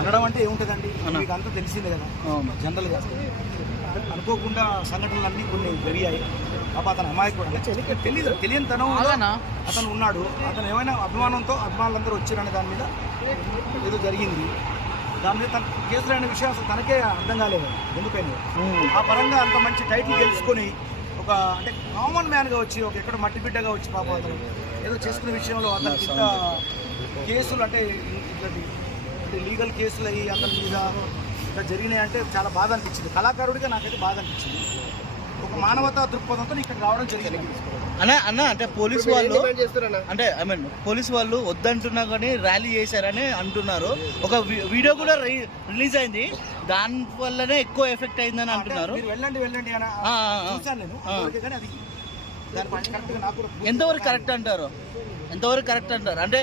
అనడం అంటే ఏముంటుందండి, మీకు అంతా తెలిసిందే కదా జనరల్గా. అనుకోకుండా సంఘటనలు అన్నీ కొన్ని జరిగాయి. పాప అతను అమాయకుడు, తెలియని తనంలో అతను ఉన్నాడు. అతను ఏమైనా అభిమానంతో అభిమానులందరూ వచ్చారనే దాని మీద ఏదో జరిగింది. దాని మీద తన కేసులు అయిన విషయం అసలు తనకే అర్థం కాలేదు ఎందుకని. ఆ పరంగా అంత మంచి టైటిల్ గెలుచుకొని ఒక అంటే కామన్ మ్యాన్గా వచ్చి ఒక ఎక్కడ మట్టి బిడ్డగా వచ్చి పాప అతను ఏదో చేసుకునే విషయంలో అతనికి ఇంత కేసులు అంటే లీగల్ కేసులు అయ్యి అతని మీద ఇంకా జరిగినాయి అంటే చాలా బాధ అనిపించింది. కళాకారుడిగా నాకైతే బాధ అనిపించింది. ఒక మానవతా దృక్పథంతో ఇక్కడ రావడం జరిగింది. అన్న అంటే పోలీసు వాళ్ళు అంటే పోలీసు వాళ్ళు వద్దంటున్నా కానీ ర్యాలీ చేశారని అంటున్నారు. ఒక వీడియో కూడా రిలీజ్ అయింది, దాని వల్లనే ఎక్కువ ఎఫెక్ట్ అయిందని అంటున్నారు. వెళ్ళండి అని చూశాను నేను. ఎంతవరకు కరెక్ట్ అంటారు? అంటే